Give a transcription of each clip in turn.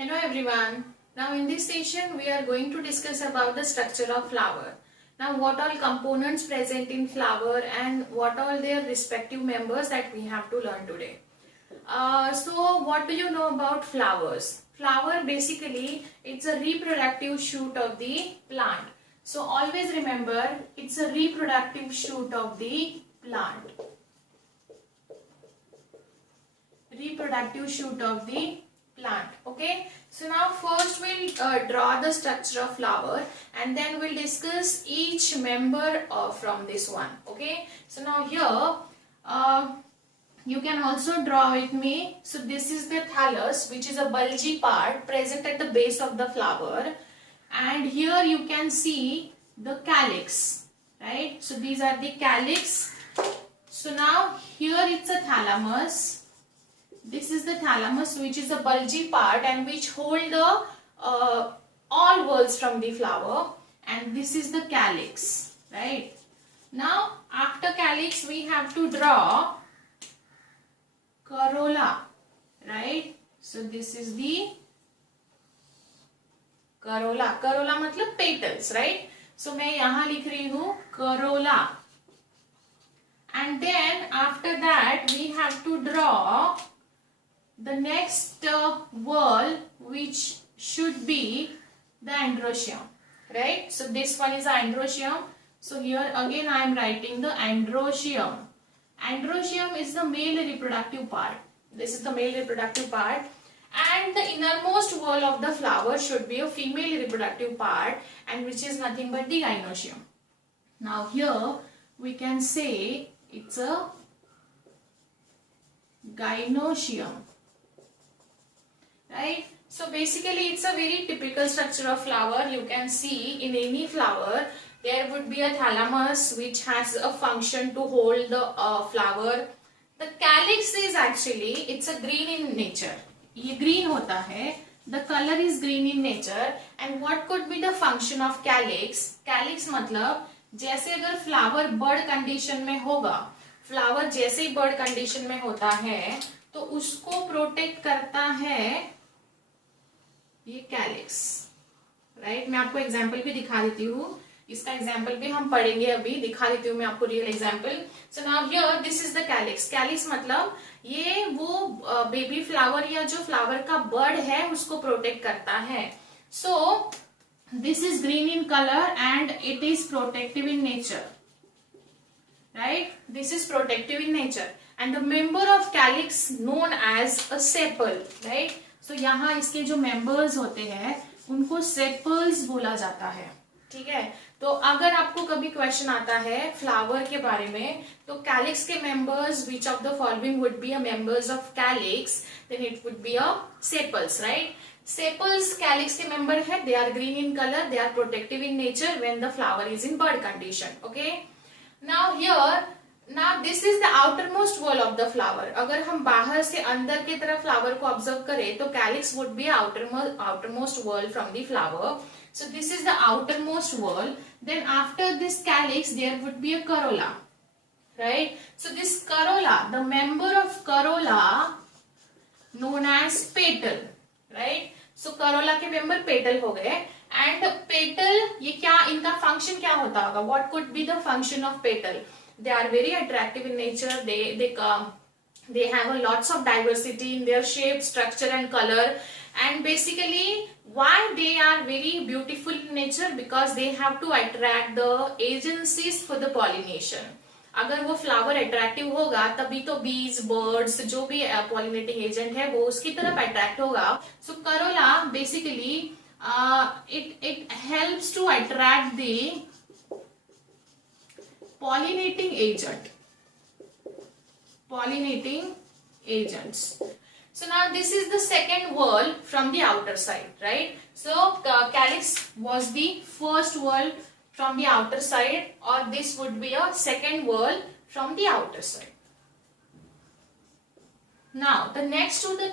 Hello everyone. Now in this session we are going to discuss about the structure of flower. Now what all components present in flower and what all their respective members that we have to learn today. So what do you know about flowers? Flower basically it's a reproductive shoot of the plant. So always remember it's a reproductive shoot of the plant. Reproductive shoot of the plant. Okay, so now first we'll draw the structure of flower and then we'll discuss each member from this one. Okay, so now here you can also draw with me. So this is the thallus, which is a bulgy part present at the base of the flower, and here you can see the calyx, right? So these are the calyx. So now here it's a thalamus. This is the thalamus, which is a bulgy part and which hold the all whorls from the flower, and this is the calyx, right? Now after calyx we have to draw corolla, right? So this is the corolla. Corolla मतलब petals, right? So मैं यहाँ लिख रही हूँ corolla, and then after that we have to draw the next whorl, which should be the androecium, right? So this one is the androecium. So here again I am writing the androecium. Androecium is the male reproductive part. This is the male reproductive part, and the innermost whorl of the flower should be a female reproductive part, and which is nothing but the gynoecium. Now here we can say it's a gynoecium, right? So basically it's a very typical structure of flower. You can see in any flower there would be a thalamus which has a function to hold the flower. The calyx is actually, it's a green in nature. ये green होता है. The color is green in nature. And what could be the function of calyx? Calyx मतलब जैसे अगर flower bud condition में होगा, flower जैसे ही bud condition में होता है तो उसको protect करता है ये कैलिक्स, राइट? मैं आपको एग्जाम्पल भी दिखा देती हूँ. इसका एग्जाम्पल भी हम पढ़ेंगे अभी. दिखा देती हूँ मैं आपको real example. So now here this is the calyx. Calyx मतलब ये वो बेबी फ्लावर या जो फ्लावर का बर्ड है उसको प्रोटेक्ट करता है. So this is green in colour and it is protective in nature, right? This is protective in nature and the member of calyx known as a sepal, right? तो यहाँ इसके जो members होते हैं उनको सेपल्स बोला जाता है. ठीक है, तो अगर आपको कभी क्वेश्चन आता है फ्लावर के बारे में तो कैलिक्स के members which of the following would be a members of calyx, then it would be a sepals, right? Sepals calyx के मेंबर है. They are green in colour, they are protective in nature when the flower is in bud condition. Okay, now here Now this is the outermost wall of the flower. अगर हम बाहर से अंदर की तरफ flower को observe करें तो calyx would be outermost wall from the flower. So this is the outermost wall. Then after this calyx there would be a corolla, right? So this corolla, the member of corolla known as petal, right? So corolla के member petal हो गए. And petal ये क्या इनका function क्या होता होगा? What could be the function of petal? They are very attractive in nature. They have a lots of diversity in their shape, structure and color. And basically why they are very beautiful in nature? Because they have to attract the agencies for the pollination. अगर वो flower attractive होगा तभी तो bees, birds जो भी pollinating agent है वो उसकी तरफ attract होगा. So corolla basically it helps to attract the pollinating agents. So now this is the second whorl from the outer side, right? So calyx was the first whorl from the outer side, or this would be a second whorl from the outer side. Now the next to the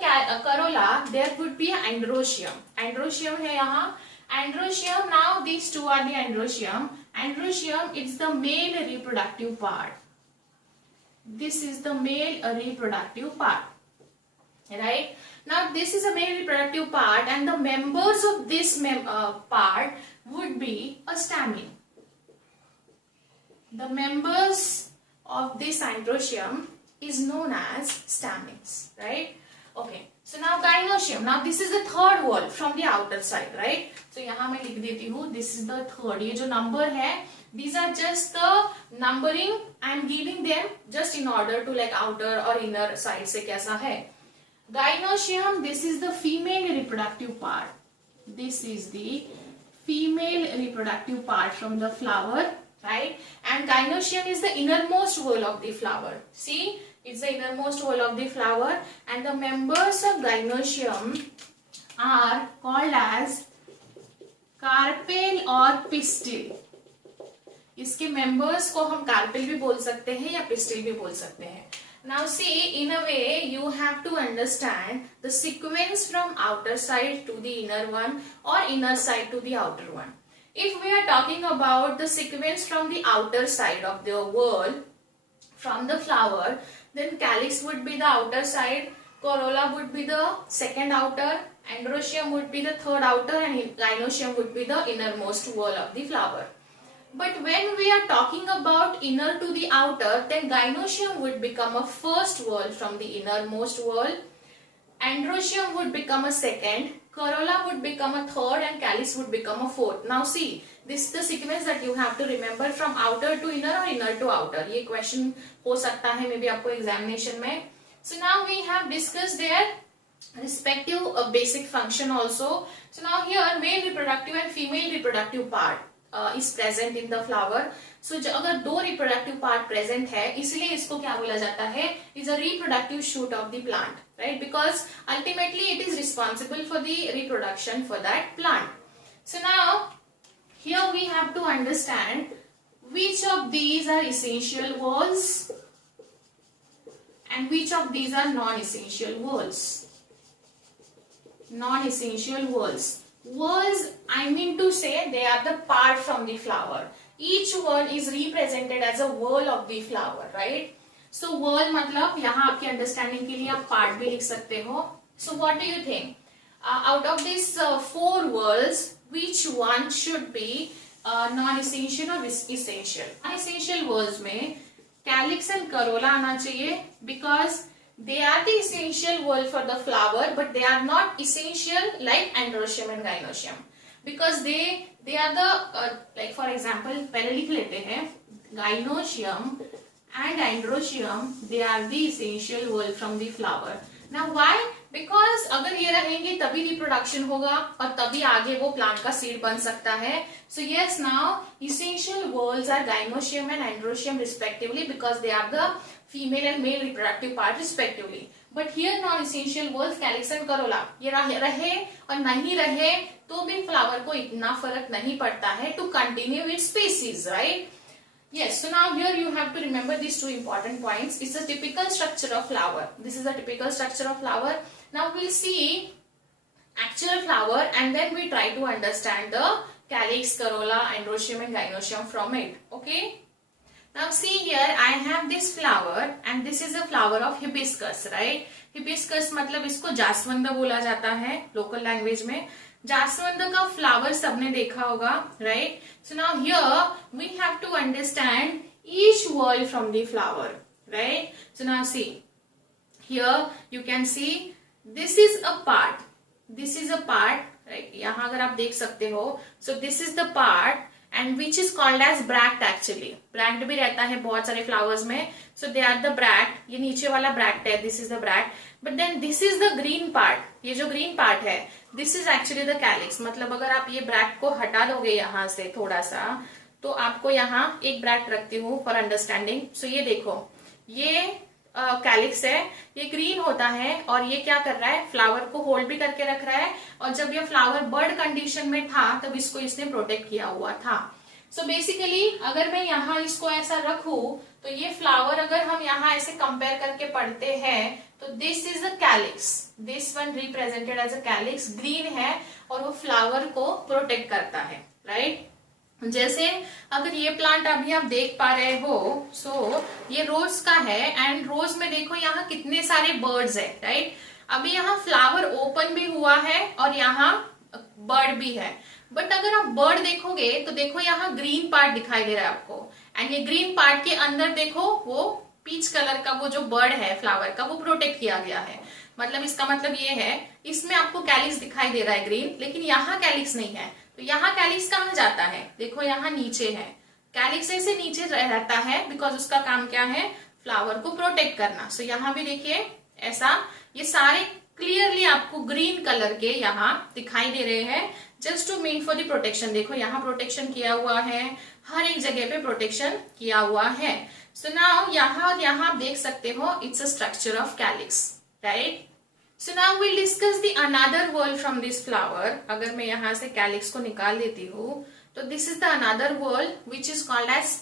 corolla there would be androecium. Androecium है यहाँ. Androecium, now these two are the androecium. Androecium is the male reproductive part. This is the male reproductive part. right? Now this is a male reproductive part, and the members of this part would be a stamen. The members of this androecium is known as stamens, right? Okay, so now gynoecium. Now this is the third wall from the outer side, right? So यहाँ मैं लिख देती हूँ, this is the third. ये जो number है, these are just the numbering I am giving them just in order to like outer or inner side से कैसा है. Gynoecium, this is the female reproductive part. This is the female reproductive part from the flower, right? And gynoecium is the innermost wall of the flower. See, it's the innermost wall of the flower, and the members of gynoecium are called as carpel or pistil. इसके members को हम carpel भी बोल सकते हैं या pistil भी बोल सकते हैं. Now see, in a way you have to understand the sequence from outer side to the inner one or inner side to the outer one. If we are talking about the sequence from the outer side of the wall from the flower, then calyx would be the outer side, corolla would be the second outer, androecium would be the third outer, and gynoecium would be the innermost wall of the flower. But when we are talking about inner to the outer, then gynoecium would become a first wall from the innermost wall, androecium would become a second, corolla would become a third, and calyx would become a fourth. Now see, this is the sequence that you have to remember from outer to inner or inner to outer. ये question हो सकता है maybe आपको examination में. So now we have discussed their respective basic function also. So now here male reproductive and female reproductive part is present in the flower. So अगर दो reproductive part present है, इसलिए इसको क्या बोला जाता है? Is a reproductive shoot of the plant, right? Because ultimately it is responsible for the reproduction for that plant. So now here we have to understand which of these are essential walls and which of these are non-essential walls. Non-essential walls. Walls, I mean to say, they are the part from the flower. Each wall is represented as a wall of the flower, right? So wall मतलब यहाँ आपके understanding के लिए आप part भी लिख सकते हो. So what do you think? Out of these four walls, which one should be non-essential or essential? Non-essential walls में calyx and corolla आना चाहिए, because they are the essential wall for the flower, but they are not essential like androecium and gynoecium, because they are the like for example पहले लिख लेते हैं, gynoecium and androecium, they are the essential wall from the flower. Now why? Because अगर ये रहेंगे तभी reproduction होगा और तभी आगे वो plant का seed बन सकता है. So yes, now essential walls are gynoecium and androecium respectively, because they are the female and male reproductive part respectively. But here non-essential walls calyx and corolla, ये रहे और नहीं रहे तो भी flower को इतना फर्क नहीं पड़ता है to continue its species, right? Yes, so now here you have to remember these two important points. It's a typical structure of flower. This is a typical structure of flower. Now we'll see actual flower and then we try to understand the calyx, corolla, androecium and gynoecium from it. Okay? Now see here, I have this flower and this is a flower of hibiscus, right? Hibiscus मतलब इसको जास्वंद बोला जाता है local language में. जास्वंद का flower सबने देखा होगा, right? So now here we have to understand each wall from the flower, right? So now see, here you can see this is a part, this is a part, right? यहाँ अगर आप देख सकते हो, so this is the part and which is called as bract actually. Bract भी रहता है बहुत सारे flowers में, so they are the bract. ये नीचे वाला bract है, this is the bract. But then this is the green part. ये जो green part है, this is actually the calyx. मतलब अगर आप ये bract को हटा दोगे यहाँ से थोड़ा सा, तो आपको यहाँ एक bract रखती हूँ for understanding. So ये देखो, ये कैलिक्स है, ये ग्रीन होता है और ये क्या कर रहा है, फ्लावर को होल्ड भी करके रख रहा है, और जब ये फ्लावर बर्ड कंडीशन में था तब इसको इसने प्रोटेक्ट किया हुआ था. सो बेसिकली अगर मैं यहाँ इसको ऐसा रखूं तो ये फ्लावर अगर हम यहाँ ऐसे कंपेयर करके पढ़ते हैं तो this is a calyx, this one represented as a calyx, green है और वो फ्लावर को प्रोटेक्ट करता है, राइट? जैसे अगर ये प्लांट अभी आप देख पा रहे हो, सो ये रोज का है एंड रोज में देखो यहाँ कितने सारे बर्ड्स है, राइट? अभी यहाँ फ्लावर ओपन भी हुआ है और यहाँ बर्ड भी है, बट अगर आप बर्ड देखोगे तो देखो यहाँ ग्रीन पार्ट दिखाई दे रहा है आपको, एंड ये ग्रीन पार्ट के अंदर देखो वो पीच कलर का वो जो बर्ड है फ्लावर का वो प्रोटेक्ट किया गया है। मतलब इसका मतलब ये है इसमें आपको कैलिक्स दिखाई दे रहा है ग्रीन, लेकिन यहाँ कैलिक्स नहीं है। तो यहाँ कैलिक्स कहाँ जाता है, देखो यहाँ नीचे है, कैलिक्स ऐसे नीचे रहता है बिकॉज उसका काम क्या है, फ्लावर को प्रोटेक्ट करना। सो यहाँ भी देखिए ऐसा, ये सारे क्लियरली आपको ग्रीन कलर के यहाँ दिखाई दे रहे हैं, just to mean for the protection. देखो यहाँ प्रोटेक्शन किया हुआ है, हर एक जगह पे प्रोटेक्शन किया हुआ है। सो नाउ यहाँ और यहाँ आप देख सकते हो it's a structure of calyx, right. So now will discuss the another world from this flower. अगर मैं यहाँ से कैलिक्स को निकाल देती हूँ तो this is the another world which is called as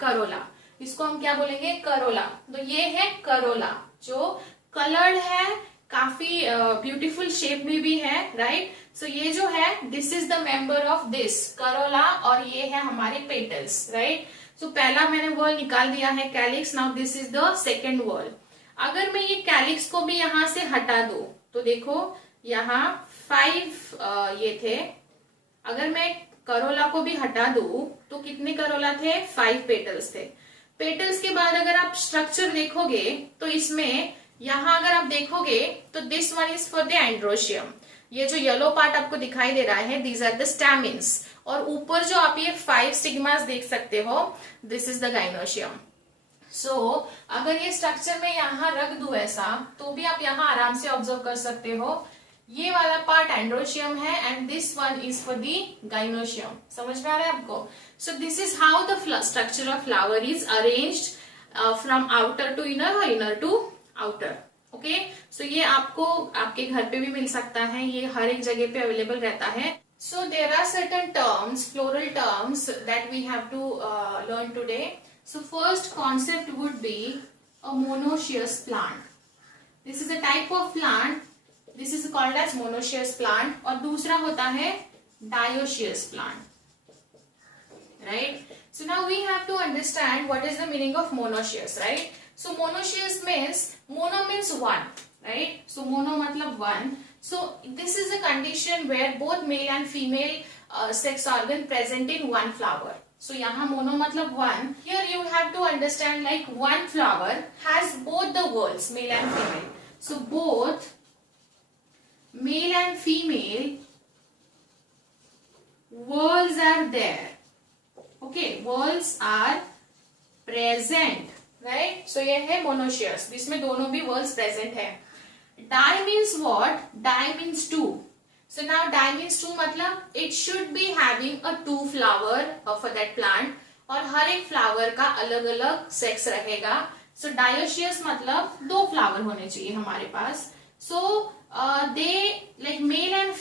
corolla. इसको हम क्या बोलेंगे, करोला। तो ये है करोला जो कलर्ड है, काफी ब्यूटीफुल शेप में भी है, राइट। सो ये जो है this is the member of this Corolla, और ये है हमारे पेटल्स, राइट। सो पहला मैंने वर्ल्ड निकाल दिया है calyx, now this is the second world. अगर मैं ये कैलिक्स को भी यहां से हटा दूं तो देखो यहाँ 5 ये थे, अगर मैं करोला को भी हटा दूं तो कितने करोला थे, 5 पेटल्स थे। पेटल्स के बाद अगर आप स्ट्रक्चर देखोगे तो इसमें यहाँ अगर आप देखोगे तो this one is for the androecium. ये जो येलो पार्ट आपको दिखाई दे रहा है दीज आर द स्टैमिन्स, और ऊपर जो आप ये 5 स्टिग्मास देख सकते हो दिस इज द गाइनोशियम। सो अगर ये स्ट्रक्चर में यहाँ रख दूं ऐसा तो भी आप यहाँ आराम से ऑब्जर्व कर सकते हो, ये वाला पार्ट एंड्रोशियम है and this one is for the gynoecium. समझ में आ रहा है आपको। So this is how the structure of flower is arranged from outer to inner और inner to outer. Okay, so ये आपको आपके घर पे भी मिल सकता है, ये हर एक जगह पे अवेलेबल रहता है। So there are certain terms, floral terms that we have to learn today. So first concept would be a monoecious plant. This is a type of plant. This is called as monoecious plant. और दूसरा होता है dioecious plant. Right? So now we have to understand what is the meaning of monoecious, right? So monoecious means, mono means one, right? So mono मतलब one. So this is a condition where both male and female sex organ present in one flower. So यहाँ mono मतलब one. Here you have to understand like one flower has both the whorls, male and female. So both male and female whorls are there. Okay, whorls are present, right? So ये है monoecious, जिसमें दोनों भी whorls present है. Di means what? Di means two. So now di means two मतलब it should be having a 2 flower for that plant, और हर एक flower का अलग अलग सेक्स रहेगा। So dioecious मतलब 2 फ्लावर होने चाहिए हमारे पास। So they like male and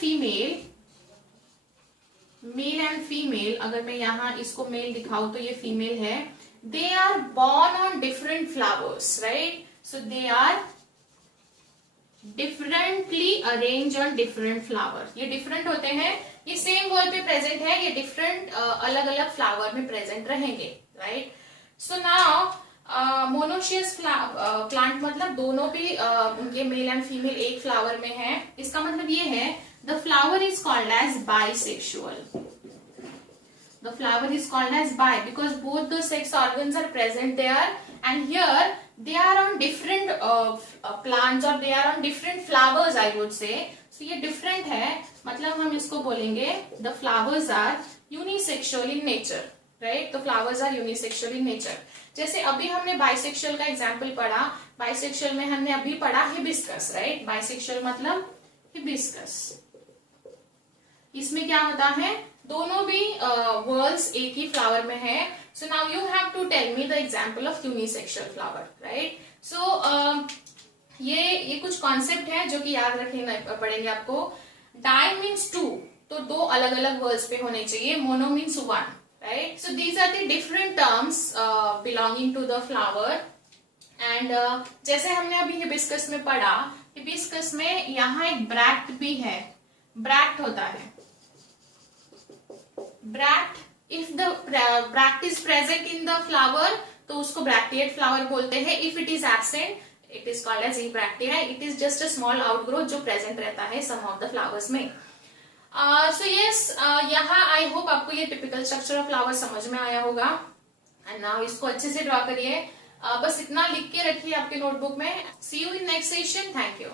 female, अगर मैं यहाँ इसको मेल दिखाऊं तो ये फीमेल है, they are born on different flowers, right? So they are differently arrange on different flower. ये डिफरेंट होते हैं, ये सेम वर्ड पे प्रेजेंट है, ये डिफरेंट अलग अलग फ्लावर में प्रेजेंट रहेंगे, right. So now monoecious plant मतलब दोनों भी उनके मेल एंड फीमेल एक फ्लावर में है। इसका मतलब ये है the flower is called as bisexual. The flower is called as bi because both the sex organs are present there, and here they are on different plants or they are on different flowers, I would say. So ये different है, मतलब हम इसको बोलेंगे the flowers are unisexual in nature, right? तो flowers are unisexual in nature. जैसे अभी हमने bisexual का example पढ़ा, bisexual में हमने अभी पढ़ा hibiscus, right? Bisexual मतलब hibiscus. इसमें क्या होता है, दोनों भी वर्ल्स एक ही फ्लावर में है। So now you have to tell me the example of unisexual flower, right. So ये कुछ कॉन्सेप्ट है जो कि याद रखने पड़ेंगे आपको। डाई मीन्स 2, तो 2 अलग अलग वर्ल्स पे होने चाहिए। Mono means 1, right. So these are the different terms belonging to the flower. And जैसे हमने अभी हिबिस्कस में पढ़ा, हिबिस्कस में यहाँ एक ब्रैक्ट भी है, ब्रैक्ट होता है। Bract, if the bract is present in the flower तो उसको ब्रैक्टिएट फ्लावर बोलते हैं। If it is absent it is called as ebracteate है. It is just a small outgrowth जो प्रेजेंट रहता है सम ऑफ द फ्लावर्स में. सो यस, यहाँ आई होप आपको ये टिपिकल स्ट्रक्चर ऑफ फ्लावर समझ में आया होगा. एंड नाउ इसको अच्छे से ड्रॉ करिए. बस इतना लिख के रखिए आपके नोटबुक में. See you in next session. Thank you.